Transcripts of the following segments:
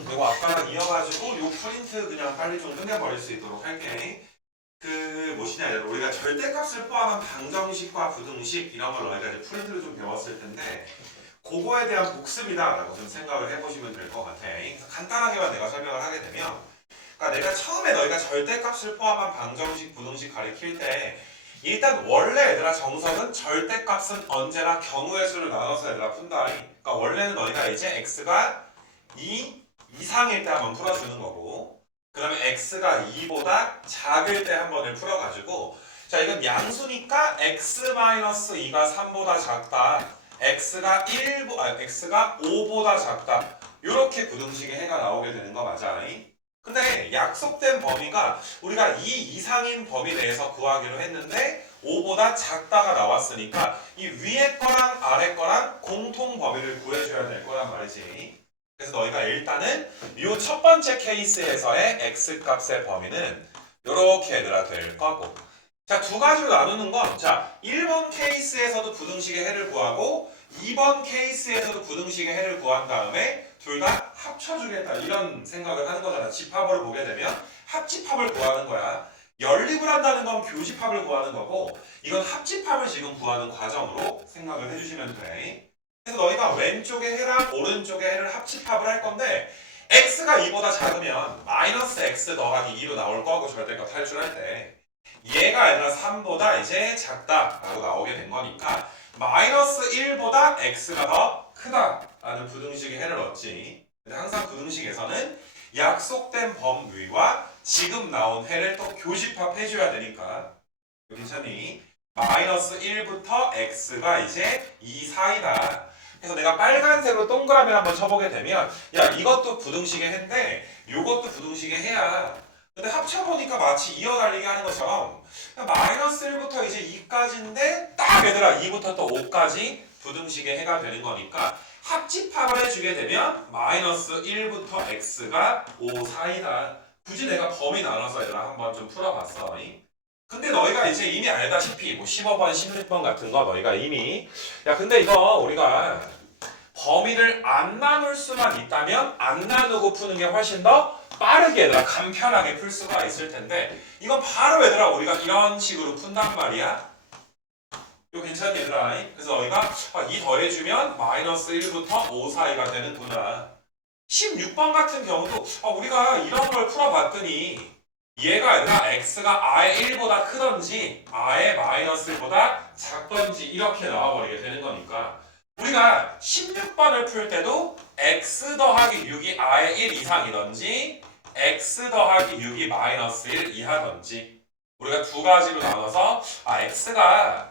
그리고 아까랑 이어가지고 요 프린트 그냥 빨리 좀 끝내버릴 수 있도록 할게. 뭐시냐, 우리가 절대값을 포함한 방정식과 부등식 이런 걸 너희가 이제 프린트를 좀 배웠을 텐데 그거에 대한 복습이다라고 좀 생각을 해보시면 될 것 같아. 그래서 간단하게만 내가 설명을 하게 되면, 그러니까 내가 처음에 너희가 절대값을 포함한 방정식, 부등식 가리킬 때 일단 원래 얘들아 정석은 절대값은 언제나 경우의 수를 나눠서 얘들아 푼다. 그러니까 원래는 너희가 이제 x가 2 이상일 때 한번 풀어주는 거고, 그 다음에 x가 2보다 작을 때 한 번을 풀어가지고, 자 이건 양수니까 x-2가 3보다 작다, x가 5보다 작다, 이렇게 부등식의 해가 나오게 되는 거 맞아. 근데 약속된 범위가 우리가 2 이상인 범위 내에서 구하기로 했는데 5보다 작다가 나왔으니까 이 위에 거랑 아래 거랑 공통 범위를 구해줘야 될 거란 말이지. 그래서 너희가 일단은 이 첫 번째 케이스에서의 x값의 범위는 이렇게 얘들아 될 거고, 자 두 가지로 나누는 건, 자 1번 케이스에서도 부등식의 해를 구하고 2번 케이스에서도 부등식의 해를 구한 다음에 둘 다 합쳐주겠다 이런 생각을 하는 거잖아. 집합으로 보게 되면 합집합을 구하는 거야. 연립을 한다는 건 교집합을 구하는 거고, 이건 합집합을 지금 구하는 과정으로 생각을 해주시면 돼. 그래서 너희가 왼쪽의 해랑 오른쪽의 해를 합집합을 할 건데, x가 2보다 작으면 마이너스 x 더하기 2로 나올 거고, 절대값 탈출할 때 얘가 아니라 3보다 이제 작다라고 나오게 된 거니까 마이너스 1보다 x가 더 크다라는 부등식의 해를 얻지. 근데 항상 부등식에서는 약속된 범위와 지금 나온 해를 또 교집합해줘야 되니까, 괜찮니? 마이너스 1부터 x가 이제 2 사이다. 그래서 내가 빨간색으로 동그라미를 한번 쳐보게 되면, 야 이것도 부등식의 해인데 이것도 부등식의 해야. 근데 합쳐보니까 마치 이어달리기 하는 것처럼 마이너스 1부터 이제 2까지인데 딱 얘들아 2부터 또 5까지 부등식의 해가 되는 거니까 합집합을 해주게 되면 마이너스 1부터 x가 5 사이다. 굳이 내가 범위 나눠서 얘들아 한번 좀 풀어봤어. 근데 너희가 이제 이미 알다시피 뭐 15번, 16번 같은 거 너희가 이미, 야 근데 이거 우리가 범위를 안 나눌 수만 있다면 안 나누고 푸는 게 훨씬 더 빠르게 얘들아 간편하게 풀 수가 있을 텐데, 이건 바로 얘들아 우리가 이런 식으로 푼단 말이야. 이거 괜찮니 얘들아? 그래서 너희가 2 더해주면 마이너스 1부터 5 사이가 되는구나. 16번 같은 경우도 우리가 이런 걸 풀어봤더니 얘가 아니라 x가 아예 1보다 크던지 아예 마이너스 1보다 작던지 이렇게 나와버리게 되는 거니까, 우리가 16번을 풀 때도 x 더하기 6이 아예 1 이상이던지 x 더하기 6이 마이너스 1 이하던지, 우리가 두 가지로 나눠서 x가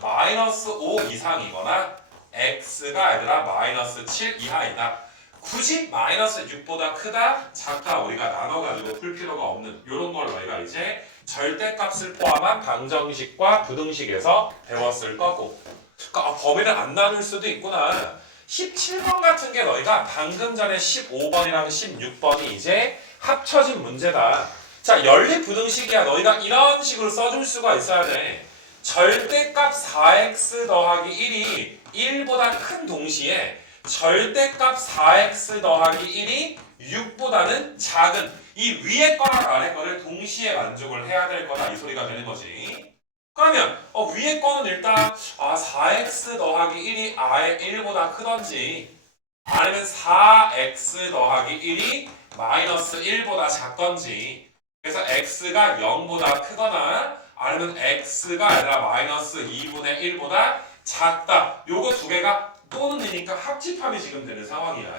마이너스 5 이상이거나 x가 아니라 마이너스 7 이하이다. 굳이 마이너스 6보다 크다, 작다 우리가 나눠가지고 풀 필요가 없는 이런 걸 너희가 이제 절대값을 포함한 방정식과 부등식에서 배웠을 거고, 그러니까 범위를 안 나눌 수도 있구나. 17번 같은 게 너희가 방금 전에 15번이랑 16번이 이제 합쳐진 문제다. 자 연립 부등식이야. 너희가 이런 식으로 써줄 수가 있어야 돼. 절대값 4x 더하기 1이 1보다 큰 동시에 절대값 4x 더하기 1이 6보다는 작은 이 위에 거랑 아래 거를 동시에 만족을 해야 될 거다 이 소리가 되는 거지. 그러면 위에 거는 일단 4x 더하기 1이 아예 1보다 크던지 아니면 4x 더하기 1이 마이너스 1보다 작던지, 그래서 x가 0보다 크거나 아니면 x가 아니라 마이너스 2분의 1보다 작다. 요거 두 개가 또는 이니까 합집합이 지금 되는 상황이야.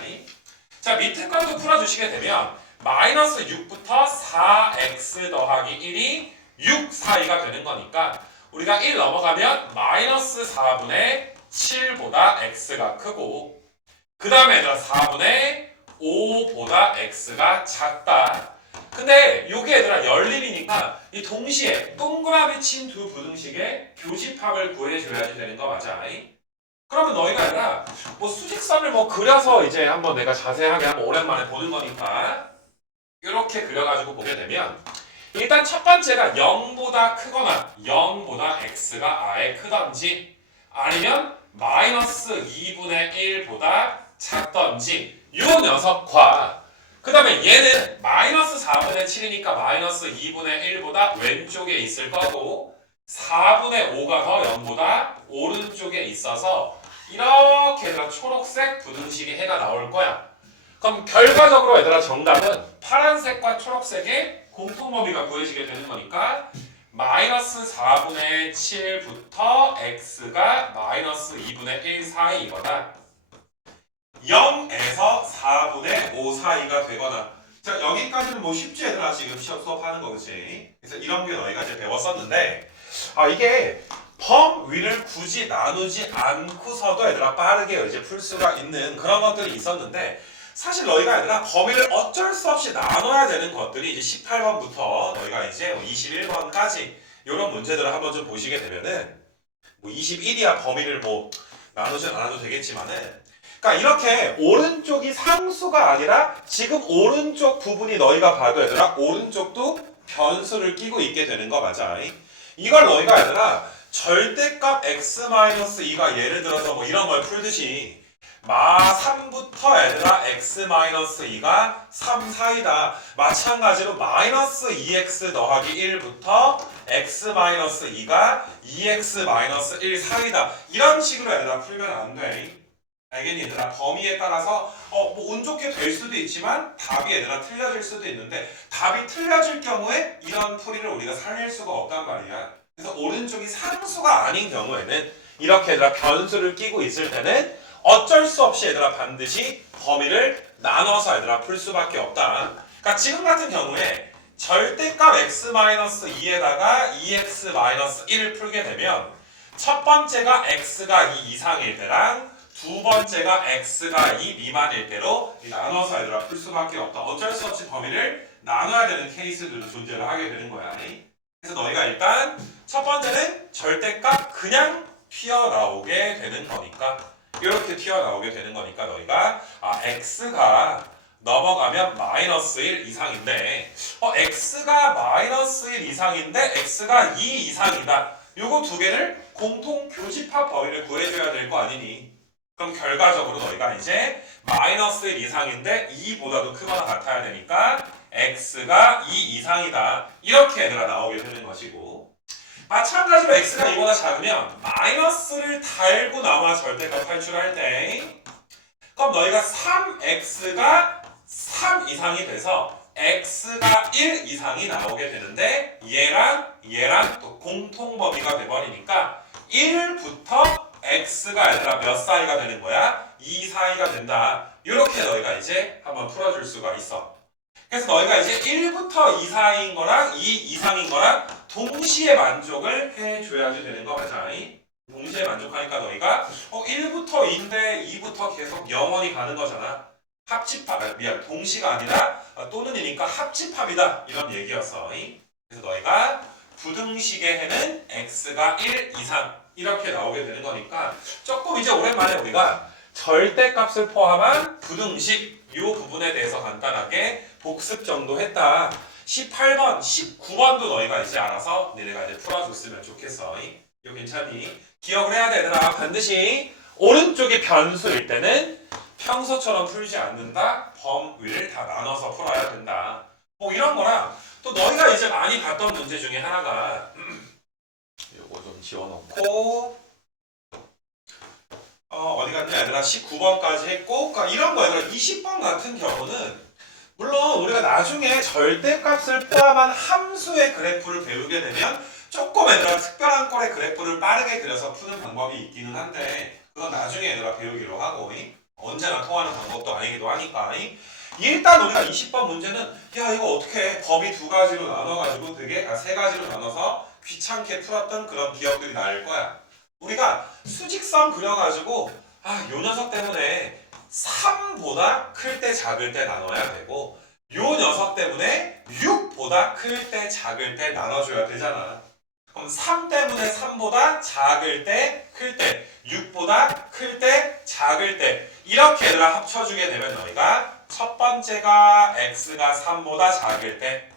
자 밑에 것도 풀어주시게 되면 마이너스 6부터 4x 더하기 1이 6 사이가 되는 거니까 우리가 1 넘어가면 마이너스 4분의 7보다 x가 크고, 그 다음에 얘들아 4분의 5보다 x가 작다. 근데 요게 얘들아 연립이니까 이 동시에 동그라미 친 두 부등식의 교집합을 구해줘야지 되는 거 맞아. 그러면 너희가 아니라 수직선을 그려서 이제 한번 내가 자세하게 한번 오랜만에 보는 거니까 이렇게 그려가지고 보게 되면, 일단 첫 번째가 0보다 크거나 0보다 x가 아예 크던지 아니면 마이너스 2분의 1보다 작던지 이 녀석과 그 다음에 얘는 마이너스 4분의 7이니까 마이너스 2분의 1보다 왼쪽에 있을 거고 4분의 5가 더 0보다 오른쪽에 있어서 이렇게 얘들아 초록색 부등식의 해가 나올 거야. 그럼 결과적으로 얘들아 정답은 파란색과 초록색의 공통범위가 구해지게 되는 거니까 마이너스 4분의 7부터 x가 마이너스 2분의 1 사이거나 0에서 4분의 5 사이가 되거나. 자, 여기까지는 뭐 쉽지 얘들아 지금 시험 수업하는 거 그치? 그래서 이런 게 너희가 이제 배웠었는데 이게 범위를 굳이 나누지 않고서도 얘들아 빠르게 이제 풀 수가 있는 그런 것들이 있었는데 사실 너희가 얘들아 범위를 어쩔 수 없이 나눠야 되는 것들이 이제 18번부터 너희가 이제 21번까지 이런 문제들을 한번 좀 보시게 되면은 뭐 21이야 범위를 뭐 나누진 않아도 되겠지만은 그러니까 이렇게 오른쪽이 상수가 아니라 지금 오른쪽 부분이 너희가 봐도 얘들아 오른쪽도 변수를 끼고 있게 되는 거 맞아. 이걸 너희가 얘들아 절대값 x-2가 예를 들어서 뭐 이런 걸 풀듯이 마 3부터 얘들아 x-2가 3 사이다. 마찬가지로 마이너스 2x 더하기 1부터 x-2가 2x-1 사이다. 이런 식으로 얘들아 풀면 안 돼. 알겠니 얘들아? 범위에 따라서 뭐 운 좋게 될 수도 있지만 답이 얘들아 틀려질 수도 있는데 답이 틀려질 경우에 이런 풀이를 우리가 살릴 수가 없단 말이야. 그래서 오른쪽이 상수가 아닌 경우에는 이렇게 얘들아 변수를 끼고 있을 때는 어쩔 수 없이 얘들아 반드시 범위를 나눠서 얘들아 풀 수밖에 없다. 그러니까 지금 같은 경우에 절대값 x-2에다가 2x-1을 풀게 되면 첫 번째가 x가 2 이상일 때랑 두 번째가 x가 2 미만일 때로 나눠서 얘들아 풀 수밖에 없다. 어쩔 수 없이 범위를 나눠야 되는 케이스들도 존재를 하게 되는 거야. 그래서 너희가 일단 첫 번째는 절대값 그냥 튀어나오게 되는 거니까 이렇게 튀어나오게 되는 거니까 너희가 x가 넘어가면 마이너스 1 이상인데 x가 마이너스 1 이상인데 x가 2 이상이다. 요거 두 개를 공통 교집합 범위를 구해줘야 될 거 아니니? 그럼 결과적으로 너희가 이제 마이너스 1 이상인데 2보다도 크거나 같아야 되니까 x가 2 이상이다. 이렇게 얘들아 나오게 되는 것이고 마찬가지로 x가 2보다 작으면 마이너스를 달고 나와 절대값 탈출할 때 그럼 너희가 3x가 3 이상이 돼서 x가 1 이상이 나오게 되는데 얘랑 또 공통범위가 돼버리니까 1부터 x가 얘들아 몇 사이가 되는 거야? 2 사이가 된다. 이렇게 너희가 이제 한번 풀어줄 수가 있어. 그래서 너희가 이제 1부터 2 사이인 거랑 2 이상인 거랑 동시에 만족을 해줘야지 되는 거 맞아? 동시에 만족하니까 너희가 1부터 2인데 2부터 계속 영원히 가는 거잖아. 합집합, 미안, 동시가 아니라 또는이니까 합집합이다. 이런 얘기였어. 그래서 너희가 부등식의 해는 x가 1 이상 이렇게 나오게 되는 거니까 조금 이제 오랜만에 우리가 절대값을 포함한 부등식 이 부분에 대해서 간단하게 복습 정도 했다. 18번, 19번도 너희가 이제 알아서 니네가 이제 풀어줬으면 좋겠어. 이거 괜찮니? 기억을 해야 되더라. 반드시 오른쪽이 변수일 때는 평소처럼 풀지 않는다. 범위를 다 나눠서 풀어야 된다. 뭐 이런 거랑 또 너희가 이제 많이 봤던 문제 중에 하나가 요거 좀 지워놓고 어디 갔냐 얘들아 19번까지 했고 그러니까 이런 거 얘들아 20번 같은 경우는 물론 우리가 나중에 절대값을 포함한 함수의 그래프를 배우게 되면 조금 얘들아 특별한 꼴의 그래프를 빠르게 그려서 푸는 방법이 있기는 한데 그건 나중에 얘들아 배우기로 하고 언제나 통하는 방법도 아니기도 하니까 일단 우리가 20번 문제는 야 이거 어떻게 범위 두 가지로 나눠가지고 되게 세 가지로 나눠서 귀찮게 풀었던 그런 기억들이 날 거야. 우리가 수직선 그려가지고 요 녀석 때문에 3보다 클 때 작을 때 나눠야 되고 요 녀석 때문에 6보다 클 때 작을 때 나눠줘야 되잖아. 그럼 3 때문에 3보다 작을 때 클 때 6보다 클 때 작을 때 이렇게 얘들아 합쳐주게 되면 너희가 첫 번째가 x가 3보다 작을 때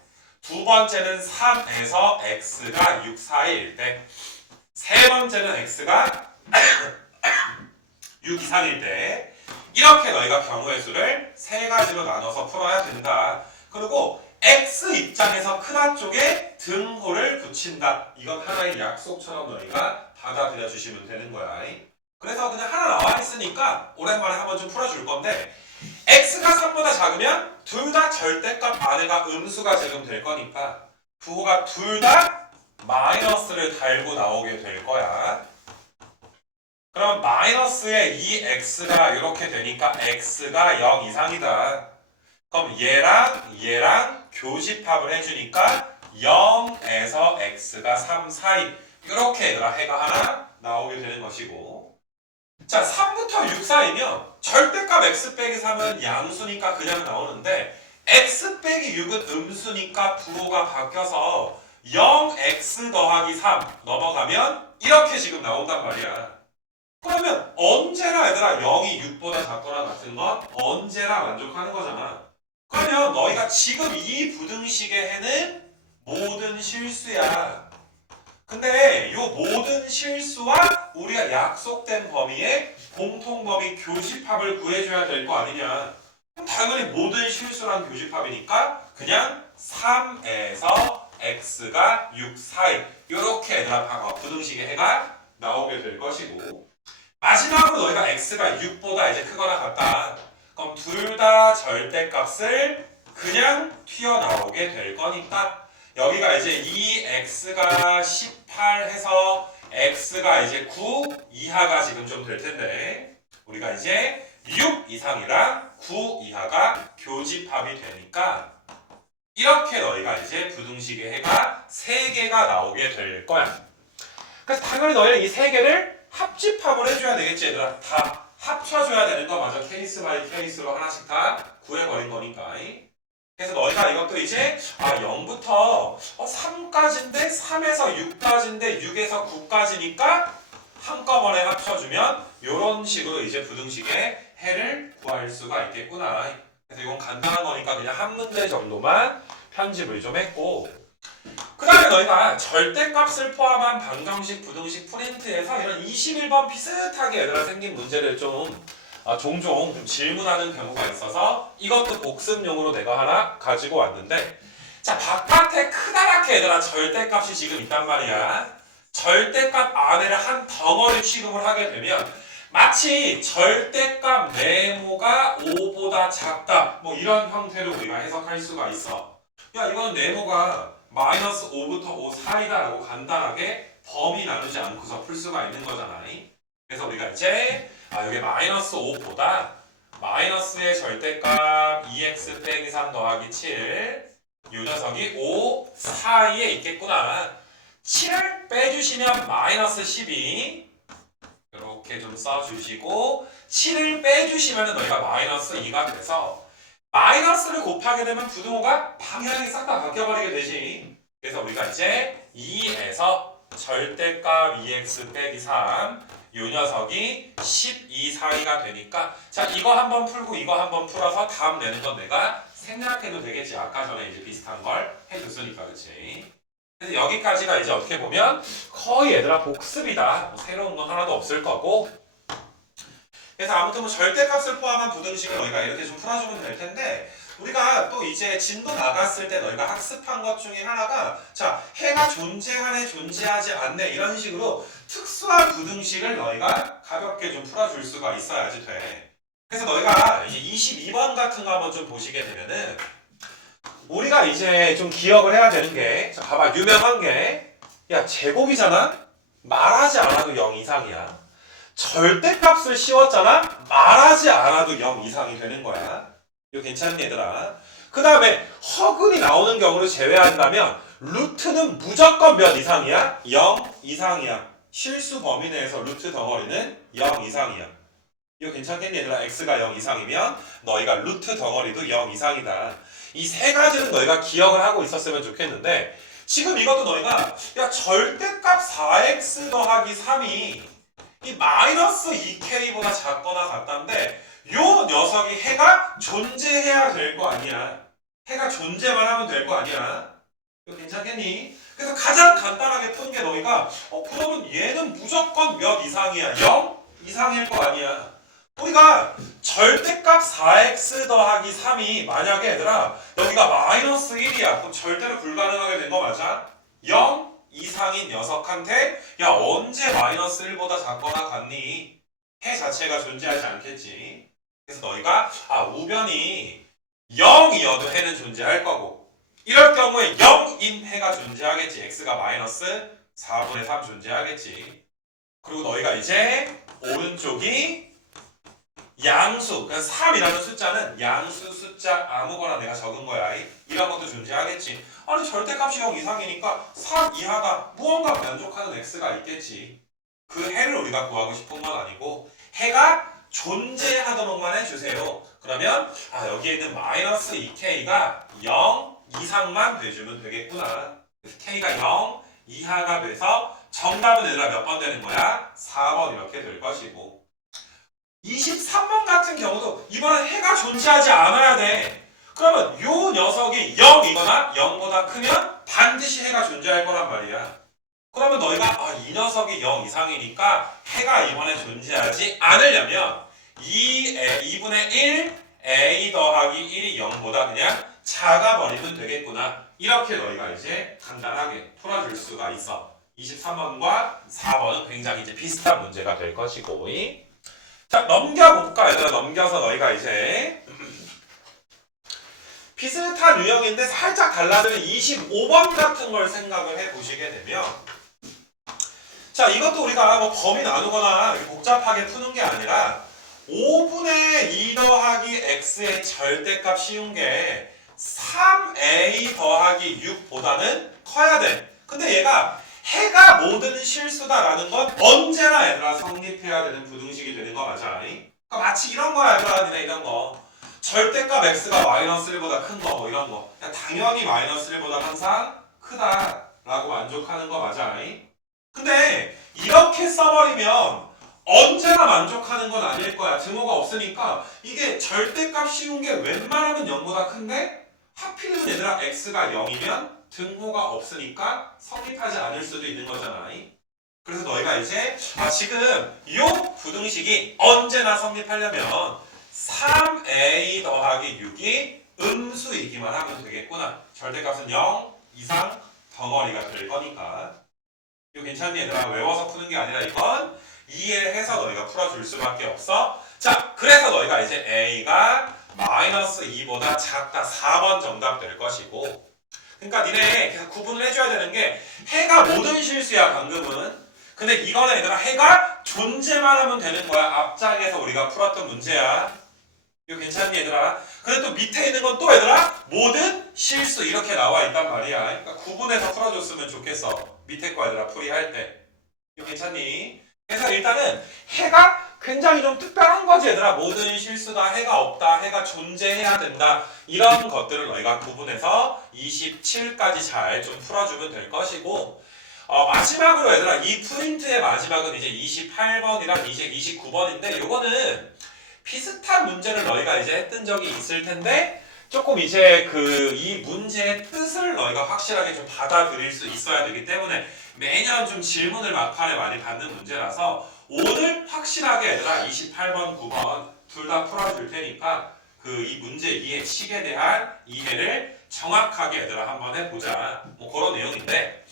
두 번째는 3에서 x가 6 사이일 때 세 번째는 x가 6 이상일 때 이렇게 너희가 경우의 수를 세 가지로 나눠서 풀어야 된다. 그리고 x 입장에서 큰 한쪽에 등호를 붙인다. 이건 하나의 약속처럼 너희가 받아들여 주시면 되는 거야. 그래서 그냥 하나 나와 있으니까 오랜만에 한번 좀 풀어줄 건데 x가 3보다 작으면 둘 다 절대값 안에가 음수가 지금 될 거니까 부호가 둘 다 마이너스를 달고 나오게 될 거야. 그럼 마이너스의 이 x가 이렇게 되니까 x가 0 이상이다. 그럼 얘랑 교집합을 해주니까 0에서 x가 3 사이 이렇게 얘들아 해가 하나 나오게 되는 것이고 자 3부터 6 사이면 절대값 x 빼기 3은 양수니까 그냥 나오는데 x 빼기 6은 음수니까 부호가 바뀌어서 0x 더하기 3 넘어가면 이렇게 지금 나온단 말이야. 그러면 언제나 얘들아 0이 6보다 작거나 같은 건 언제나 만족하는 거잖아. 그러면 너희가 지금 이 부등식의 해는 모든 실수야. 근데 이 모든 실수와 우리가 약속된 범위의 공통범위 교집합을 구해줘야 될 거 아니냐. 그럼 당연히 모든 실수랑 교집합이니까 그냥 3에서 x가 6 사이 이렇게 얘들아 부등식의 해가 나오게 될 것이고 마지막으로 너희가 x가 6보다 이제 크거나 같다. 그럼 둘 다 절대값을 그냥 튀어나오게 될 거니까 여기가 이제 2x가 18 해서 x가 이제 9 이하가 지금 좀 될 텐데 우리가 이제 6 이상이랑 9 이하가 교집합이 되니까 이렇게 너희가 이제 부등식의 해가 3개가 나오게 될 거야. 그래서 당연히 너희는 이 3개를 합집합을 해줘야 되겠지 얘들아. 다 합쳐줘야 되는 거 맞아. 케이스 바이 케이스로 하나씩 다 구해버린 거니까. 그래서 너희가 이것도 이제 0부터 3까지인데 3에서 6까지인데 6에서 9까지니까 한꺼번에 합쳐주면 이런 식으로 이제 부등식의 해를 구할 수가 있겠구나. 그래서 이건 간단한 거니까 그냥 한 문제 정도만 편집을 좀 했고 그 다음에 너희가 절대값을 포함한 방정식, 부등식, 프린트에서 이런 21번 비슷하게 얘들아 생긴 문제를 좀 종종 좀 질문하는 경우가 있어서 이것도 복습용으로 내가 하나 가지고 왔는데 자 바깥에 크다랗게 얘들아 절대값이 지금 있단 말이야. 절대값 안에를 한 덩어리 취급을 하게 되면 마치 절대값 네모가 5보다 작다 뭐 이런 형태로 우리가 해석할 수가 있어. 야 이거는 네모가 마이너스 5부터 5 사이다라고 간단하게 범위 나누지 않고서 풀 수가 있는 거잖아. 그래서 우리가 이제 여기 마이너스 5보다 마이너스의 절대값 2x 빼기 3 더하기 7 이 녀석이 5 사이에 있겠구나. 7을 빼주시면 마이너스 12 이렇게 좀 써주시고 7을 빼주시면 너희가 마이너스 2가 돼서 마이너스를 곱하게 되면 부등호가 방향이 싹 다 바뀌어버리게 되지. 그래서 우리가 이제 2에서 절대값 2x 빼기 3 이 녀석이 12 사이가 되니까 자 이거 한번 풀고 이거 한번 풀어서 다음 내는 건 내가 생략해도 되겠지. 아까 전에 이제 비슷한 걸 해줬으니까 그치. 그래서 여기까지가 이제 어떻게 보면 거의 얘들아 복습이다. 뭐 새로운 건 하나도 없을 거고 그래서 아무튼 뭐 절대값을 포함한 부등식을 너희가 이렇게 좀 풀어주면 될 텐데 우리가 또 이제 진도 나갔을 때 너희가 학습한 것 중에 하나가 자 해가 존재하네 존재하지 않네 이런 식으로 특수한 부등식을 너희가 가볍게 좀 풀어줄 수가 있어야지 돼. 그래서 너희가 이제 22번 같은 거 한번 좀 보시게 되면은 우리가 이제 좀 기억을 해야 되는 게 자 봐봐 유명한 게 야 제곱이잖아? 말하지 않아도 0 이상이야. 절대값을 씌웠잖아? 말하지 않아도 0 이상이 되는 거야. 이거 괜찮니 얘들아? 그 다음에 허근이 나오는 경우를 제외한다면 루트는 무조건 몇 이상이야? 0 이상이야. 실수 범위 내에서 루트 덩어리는 0 이상이야. 이거 괜찮겠니 얘들아? x가 0 이상이면 너희가 루트 덩어리도 0 이상이다. 이 세 가지는 너희가 기억을 하고 있었으면 좋겠는데 지금 이것도 너희가 야 절대값 4x 더하기 3이 이 마이너스 2k보다 작거나 같다는데 요 녀석이 해가 존재해야 될 거 아니야. 해가 존재만 하면 될 거 아니야. 이거 괜찮겠니? 그래서 가장 간단하게 푼 게 너희가 그러면 얘는 무조건 몇 이상이야? 0 이상일 거 아니야. 우리가 절대값 4x 더하기 3이 만약에 얘들아 여기가 마이너스 1이야. 그럼 절대로 불가능하게 된 거 맞아? 0 이상인 녀석한테 야 언제 마이너스 1보다 작거나 같니? 해 자체가 존재하지 않겠지. 그래서 너희가 우변이 0이어도 해는 존재할 거고 이럴 경우에 0인 해가 존재하겠지. x가 마이너스 4분의 3 존재하겠지. 그리고 너희가 이제 오른쪽이 양수, 그러니까 3이라는 숫자는 양수 숫자 아무거나 내가 적은 거야. 이런 것도 존재하겠지. 아니 절대값이 0 이상이니까 3 이하가 무언가 만족하는 x가 있겠지. 그 해를 우리가 구하고 싶은 건 아니고 해가 존재하도록만 해주세요. 그러면 여기에 있는 마이너스 2k가 0 이상만 돼주면 되겠구나. 그래서 k가 0 이하가 돼서 정답은 얘들아 몇 번 되는 거야? 4번 이렇게 될 것이고 23번 같은 경우도 이번엔 해가 존재하지 않아야 돼. 그러면 요 녀석이 0이거나 0보다 크면 반드시 해가 존재할 거란 말이야. 그러면 너희가 이 녀석이 0 이상이니까 해가 이번에 존재하지 않으려면 2분의 1 a 더하기 1이 0보다 그냥 작아버리면 되겠구나. 이렇게 너희가 이제 간단하게 풀어줄 수가 있어. 23번과 4번은 굉장히 이제 비슷한 문제가 될 것이고 자 넘겨볼까? 얘들아 넘겨서 너희가 이제 비슷한 유형인데 살짝 달라지는 25번 같은 걸 생각을 해보시게 되면 자 이것도 우리가 뭐 범위 나누거나 복잡하게 푸는 게 아니라 5분의 2 더하기 x의 절대값 쉬운 게 3a 더하기 6보다는 커야 돼. 근데 얘가 해가 모든 실수다라는 건 언제나 얘들아 성립해야 되는 부등식이 되는 거 맞아? 그러니까 마치 이런 거야 얘들아 니네 이런 거 절대값 x가 마이너스 1보다 큰 거 뭐 이런 거 당연히 마이너스 1보다 항상 크다라고 만족하는 거 맞아? 근데 이렇게 써버리면 언제나 만족하는 건 아닐 거야. 등호가 없으니까 이게 절대값 쉬운 게 웬만하면 0보다 큰데 하필이면 얘들아 x가 0이면 등호가 없으니까 성립하지 않을 수도 있는 거잖아. 그래서 너희가 이제 지금 이 부등식이 언제나 성립하려면 3a 더하기 6이 음수이기만 하면 되겠구나. 절대값은 0 이상 덩어리가 될 거니까. 이거 괜찮니 얘들아? 외워서 푸는 게 아니라 이건 이해해서 너희가 풀어줄 수밖에 없어. 자, 그래서 너희가 이제 a가 마이너스 2보다 작다 4번 정답 될 것이고 그러니까 니네 계속 구분을 해줘야 되는 게 해가 모든 실수야 방금은. 근데 이거는 얘들아 해가 존재만 하면 되는 거야. 앞장에서 우리가 풀었던 문제야. 이거 괜찮니 얘들아? 근데 또 밑에 있는 건 또 얘들아 모든 실수 이렇게 나와 있단 말이야. 그러니까 구분해서 풀어줬으면 좋겠어. 밑에 거 얘들아 풀이할 때. 이거 괜찮니? 그래서 일단은 해가 굉장히 좀 특별한 거지 얘들아. 모든 실수다, 해가 없다, 해가 존재해야 된다 이런 것들을 너희가 구분해서 27까지 잘 좀 풀어주면 될 것이고 마지막으로 얘들아 이 프린트의 마지막은 이제 28번이랑 이제 29번인데 요거는 비슷한 문제를 너희가 이제 했던 적이 있을 텐데 조금 이제 이 문제의 뜻을 너희가 확실하게 좀 받아들일 수 있어야 되기 때문에 매년 좀 질문을 막판에 많이 받는 문제라서 오늘 확실하게 얘들아 28번, 9번 둘 다 풀어줄 테니까 이 문제 이해, 식에 대한 이해를 정확하게 얘들아 한번 해보자. 뭐 그런 내용인데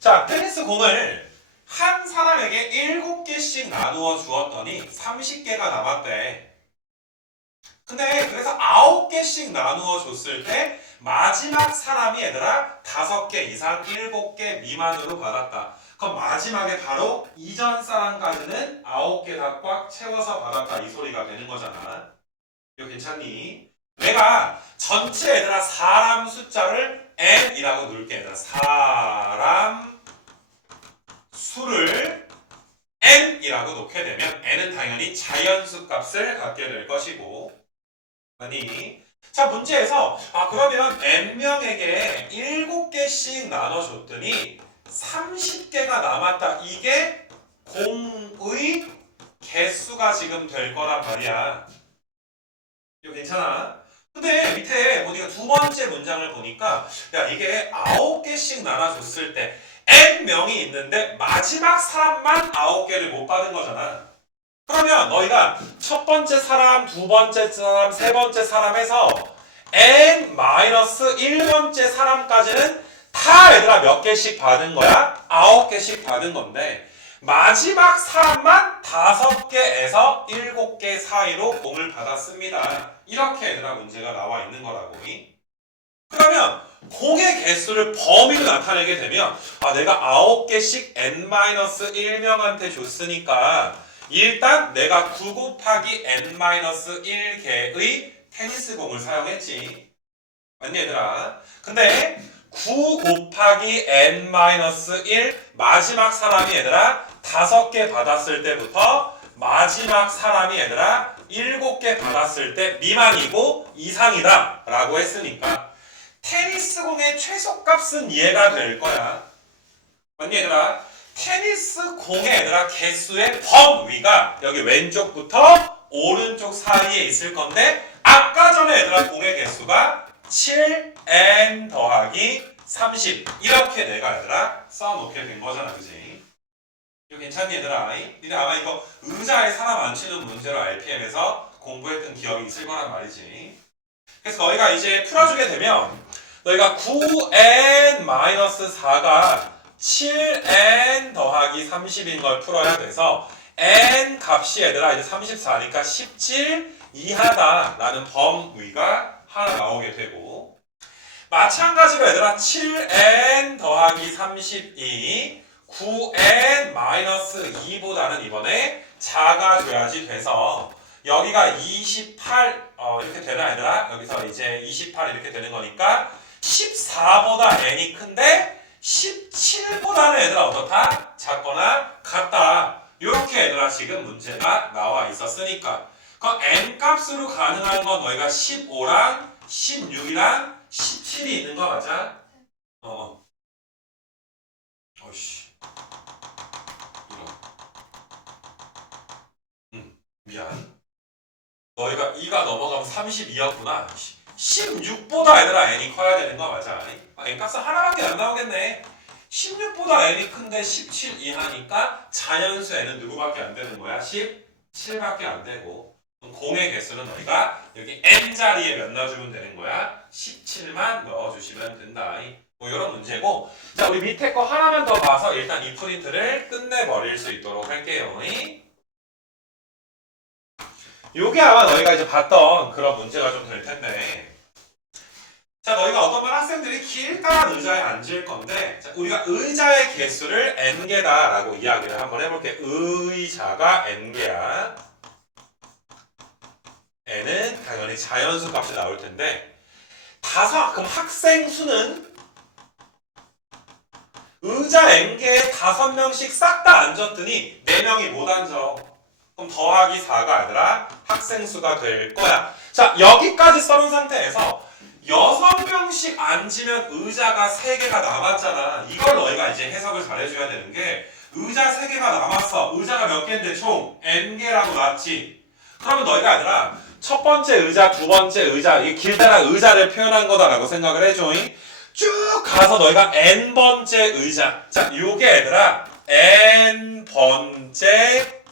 자 테니스 공을 한 사람에게 7개씩 나누어 주었더니 30개가 남았대. 근데 그래서 9개씩 나누어 줬을 때 마지막 사람이 얘들아 5개 이상 7개 미만으로 받았다. 그럼 마지막에 바로 이전 사람까지는 9개 다 꽉 채워서 받았다 이 소리가 되는 거잖아. 이거 괜찮니? 내가 전체 얘들아 사람 숫자를 n이라고 놓을게. 얘들아 사람 수를 n이라고 놓게 되면 n은 당연히 자연수 값을 갖게 될 것이고 아니 자 문제에서 그러면 n명에게 7개씩 나눠줬더니 30개가 남았다. 이게 공의 개수가 지금 될 거란 말이야. 이거 괜찮아? 근데 밑에 우리가 두 번째 문장을 보니까 야 이게 9개씩 나눠줬을 때 n명이 있는데 마지막 사람만 9개를 못 받은 거잖아. 그러면 너희가 첫 번째 사람, 두 번째 사람, 세 번째 사람에서 n-1번째 사람까지는 다 얘들아 몇 개씩 받은 거야? 9개씩 받은 건데 마지막 사람만 5개에서 7개 사이로 공을 받았습니다. 이렇게 얘들아 문제가 나와 있는 거라고. 그러면 공의 개수를 범위로 나타내게 되면 내가 9개씩 n-1명한테 줬으니까 일단 내가 9 곱하기 n-1개의 테니스 공을 사용했지. 맞니 얘들아? 근데 9 곱하기 n-1 마지막 사람이 얘들아 5개 받았을 때부터 마지막 사람이 얘들아 7개 받았을 때 미만이고 이상이다 라고 했으니까 테니스 공의 최소값은 이해가 될 거야. 맞니 얘들아? 테니스 공의 얘들아 개수의 범위가 여기 왼쪽부터 오른쪽 사이에 있을 건데 아까 전에 얘들아 공의 개수가 7n 더하기 30 이렇게 내가 얘들아 써놓게 된 거잖아. 그지? 이거 괜찮니 얘들아? 니네 아마 이거 의자에 사람 앉히는 문제로 RPM에서 공부했던 기억이 있을 거란 말이지. 그래서 너희가 이제 풀어주게 되면 너희가 9n-4가 7n 더하기 30인 걸 풀어야 돼서 n 값이 얘들아 이제 34니까 17 이하다라는 범위가 하나 나오게 되고 마찬가지로 얘들아 7n 더하기 32 9n-2보다는 이번에 작아져야지 돼서 여기가 28 이렇게 되나 얘들아? 여기서 이제 28 이렇게 되는 거니까 14보다 n이 큰데 17보다는 얘들아 어떻다? 작거나 같다. 이렇게 얘들아 지금 문제가 나와 있었으니까 그 n 값으로 가능한 건 너희가 15랑 16이랑 17이 있는 거 맞아? 어이씨 이런 미안 너희가 2가 넘어가면 32였구나 16보다 얘들아 n이 커야 되는 거 맞아? n 값은 하나밖에 안 나오겠네 16보다 n이 큰데 17 이하니까 자연수 n은 누구밖에 안 되는 거야? 17밖에 안 되고 그럼 공의 개수는 너희가 여기 n자리에 몇 넣어주면 되는 거야? 17만 넣어주시면 된다. 뭐 이런 문제고 자 우리 밑에 거 하나만 더 봐서 일단 이 프린트를 끝내버릴 수 있도록 할게요. 요게 아마 너희가 이제 봤던 그런 문제가 좀 될 텐데 자 너희가 어떤 반 학생들이 길다란 의자에 앉을 건데 자, 우리가 의자의 개수를 n개다 라고 이야기를 한번 해볼게. 의자가 n개야. n은 당연히 자연수 값이 나올 텐데 그럼 학생 수는 의자 n개에 5명씩 싹 다 앉았더니 4명이 못 앉아. 그럼 더하기 4가 아니라 학생 수가 될 거야. 자 여기까지 써놓은 상태에서 6명씩 앉으면 의자가 3개가 남았잖아. 이걸 너희가 이제 해석을 잘 해줘야 되는 게 의자 3개가 남았어. 의자가 몇 개인데 총 n개라고 나왔지. 그러면 너희가 아니라 첫 번째 의자, 두 번째 의자, 이 길다란 의자를 표현한 거다라고 생각을 해줘. 쭉 가서 너희가 n번째 의자. 자, 요게 얘들아 n번째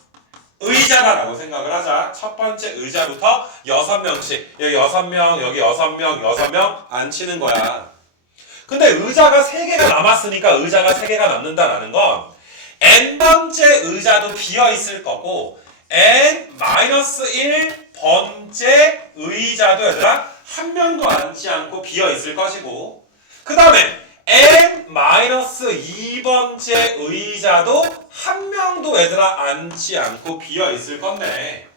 의자라고 생각을 하자. 첫 번째 의자부터 6명씩 여기 6명, 여기 6명, 6명 앉히는 거야. 근데 의자가 3개가 남았으니까 의자가 3개가 남는다라는 건 n번째 의자도 비어있을 거고 n-1번째 의자도 얘들아 한 명도 앉지 않고 비어있을 것이고 그 다음에 n-2번째 의자도 한 명도 얘들아 앉지 않고 비어있을 건데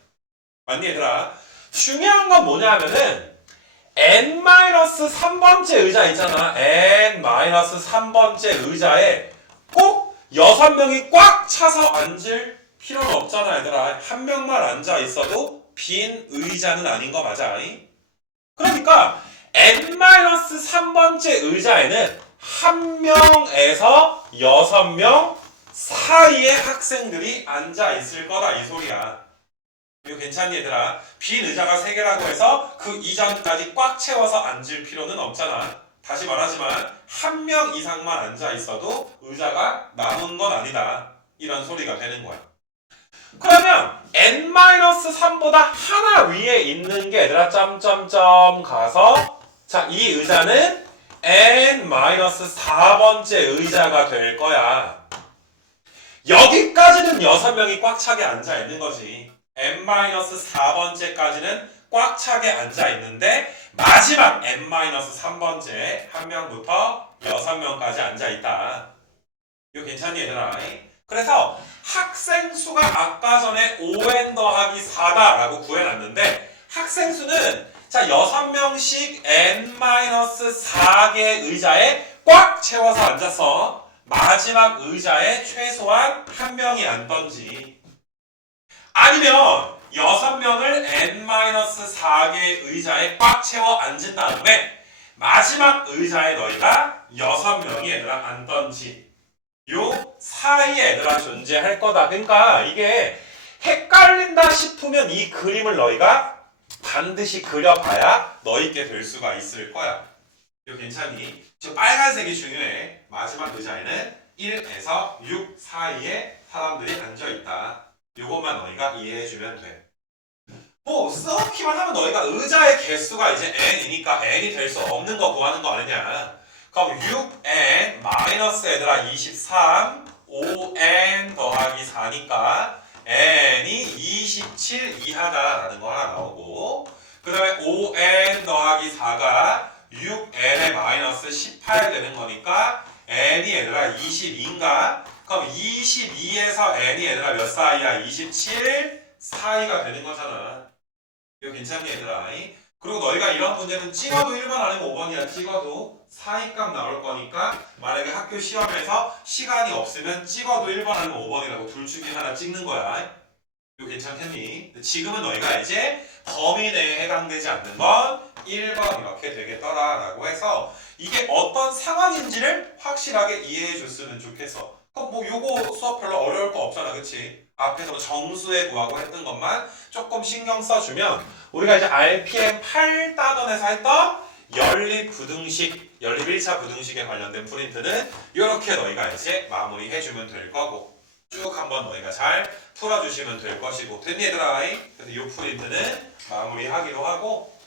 맞니 얘들아? 중요한 건 뭐냐 하면은 n-3번째 의자 있잖아. n-3번째 의자에 꼭 6명이 꽉 차서 앉을 필요는 없잖아 얘들아. 한 명만 앉아 있어도 빈 의자는 아닌 거 맞아? 그러니까 n-3번째 의자에는 1명에서 6명 사이에 학생들이 앉아 있을 거다 이 소리야. 이거 괜찮니 얘들아? 빈 의자가 3개라고 해서 그 이전까지 꽉 채워서 앉을 필요는 없잖아. 다시 말하지만 1명 이상만 앉아 있어도 의자가 남은 건 아니다. 이런 소리가 되는 거야. 그러면 n-3보다 하나 위에 있는 게 얘들아 점점점 가서 자, 이 의자는 n-4번째 의자가 될 거야. 여기까지는 6명이 꽉 차게 앉아 있는 거지. n-4번째까지는 꽉 차게 앉아 있는데 마지막 n-3번째 한 명부터 6명까지 앉아 있다. 이거 괜찮니 얘들아? 그래서 학생 수가 아까 전에 5n 더하기 4다라고 구해놨는데 학생 수는 자 6명씩 n-4개 의자에 꽉 채워서 앉았어. 마지막 의자에 최소한 한 명이 앉던지 아니면 6명을 n-4개 의자에 꽉 채워 앉은 다음에 마지막 의자에 너희가 6명이 얘들아 앉던지 요 사이에 얘들아 존재할 거다. 그러니까 이게 헷갈린다 싶으면 이 그림을 너희가 반드시 그려봐야 너희께 될 수가 있을 거야. 이거 괜찮니? 저 빨간색이 중요해. 마지막 의자에는 1에서 6 사이에 사람들이 앉아있다. 요것만 너희가 이해해주면 돼. 뭐 써놓기만 하면 너희가 의자의 개수가 이제 n이니까 n이 될 수 없는 거 구하는 거 아니냐. 그럼 6n 마이너스 얘들아 23 5n 더하기 4니까 n이 27 이하다라는 거 하나 나오고 그 다음에 5n 더하기 4가 6n의 마이너스 18 되는 거니까 n이 얘들아 22인가? 그럼 22에서 n이 얘들아 몇 사이야? 27 사이가 되는 거잖아. 이거 괜찮니 얘들아? 그리고 너희가 이런 문제는 찍어도 1번 아니면 5번이야. 찍어도 사이값 나올 거니까 만약에 학교 시험에서 시간이 없으면 찍어도 1번 아니면 5번이라고 둘 중에 하나 찍는 거야. 이거 괜찮겠니? 지금은 너희가 이제 범위 내에 해당되지 않는 건 1번 이렇게 되겠더라 라고 해서 이게 어떤 상황인지를 확실하게 이해해 줬으면 좋겠어. 그럼 뭐 요거 수업 별로 어려울 거 없잖아, 그치? 앞에서 정수에 구하고 했던 것만 조금 신경 써주면 우리가 이제 RPM 8단원에서 했던 연립 부등식, 연립 1차 부등식에 관련된 프린트는 이렇게 너희가 이제 마무리해주면 될 거고 쭉 한번 너희가 잘 풀어주시면 될 것이고 됐니 얘들아? 그래서 이 프린트는 마무리하기로 하고